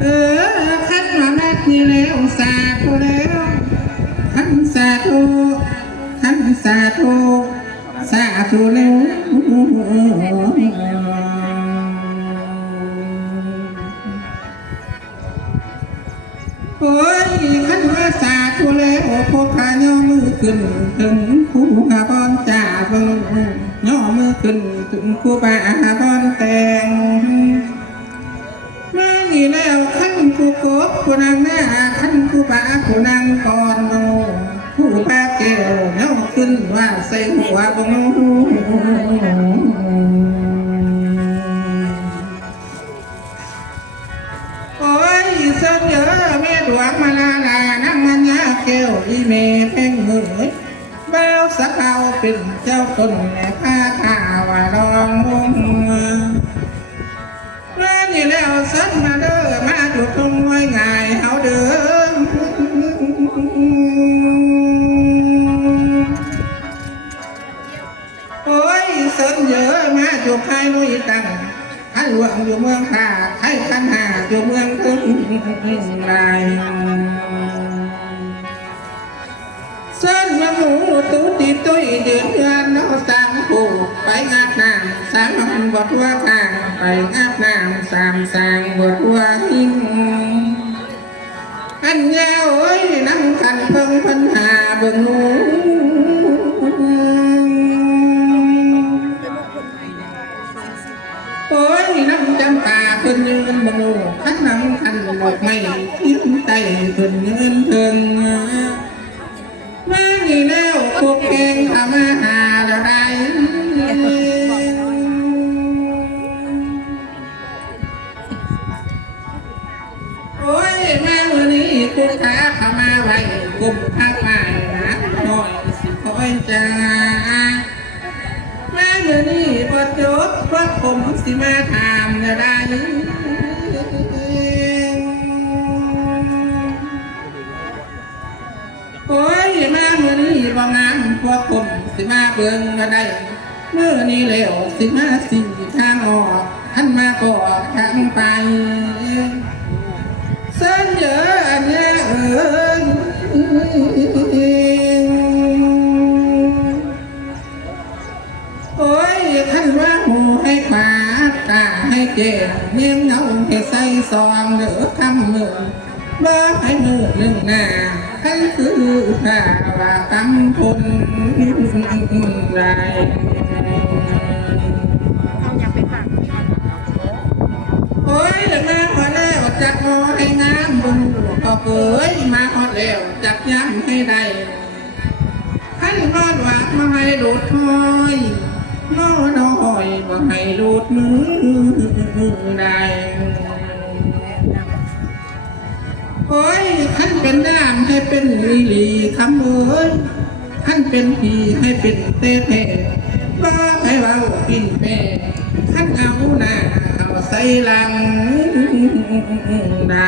เออขันี่แล้วสาธุแล้วขันสาธุขันสาธุสาธุแล้วโอ้ยขันว่าสาธุแล้วพวกข้าย่อมือขึ้นถึงผู้หาบอนจ่าบงย่อมือขึ้นถึงผู้บาหาบอนแตง กูกบกูนางหน้าขั้นกูปากูนางก่อนโนผู้ปาแก้วเนาขึ้นว่าใส่หัวบงโอ้ยเสนเยอะแม่ดวงมาลาลานั่งมันยาแก้วอีเมเพ่งมือแววสักเอาเป็นเจ้าตนแม่ผ้าขาว่าดอง อ้ยสันเยอะมาอยู่ภายลุยตังท่านหลวงอยู่เมืองท่าไทยคันหาอยู่เมืองตึงลายสันมาหมูตูตีตุ้ยยือนยันน้องสังผูไปงาบน้ำสามบทว่าข้างไปงาบน้ำสามสางบทว่า บนลูคันนำคันดอกไม้ทิ้งใจเพิ่นยืนเพิ่งมานี่แล้วพวกเองทำอาหารอะไรโอ้ยมาวันนี้กูขาเข้ามาไว้กุมพักมานะหน่อยสิคอยจ้ามาเมื่อนี้ปวดจบพราะผมสิมาถามอะไร บ่งามพวกผมสิมาเบิ่งก็ได้เมื่อนี้แล้วสิมาสิ่ทางออกท่านมาก็ทางไปเส้นเยอะอันเนี้ยเองโอ้ยท่านว่าหูให้ขวาตาให้เจ็บเลี้ยงเงาให้ใส่ซองเหลือคำมือ บ้าให้มือหนึ่งหน้าให้คือข้าว่าคำคนไรเอาอยากไปฝากโอ้ยเดี๋ยวมาพอแล้วจัดงอให้งามบุญก็เกยมาพอแล้วจัดย้ำให้ได้ขั้นทอดหวานมาให้ดูดถอยงอน้อยมาให้ดูดมือได้ โอ้ยขันเป็นด้ามให้เป็นลีลีคำเอ้ยขันเป็นผีให้เป็นเต้แผ่บ้าให้เราปินแม่ขันเอาหน้าเอาใส่หลังได้